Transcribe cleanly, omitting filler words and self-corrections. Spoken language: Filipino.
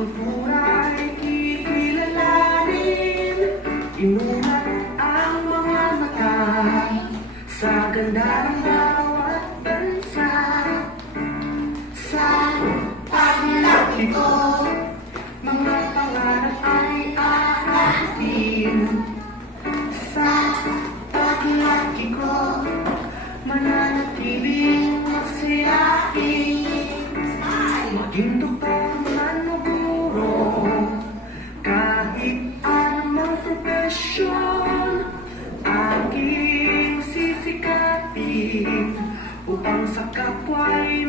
kultura'y kikilalanin. Inulat ang mga mata sa ganda ng bawat bansa. Sa paglaki ko, mga pangarap ay aarating. Sa paglaki ko, mananatiling masayain. Maging doktor man o guro, kahit anumang profesyon, aking sisikatin upang sa kapwa'y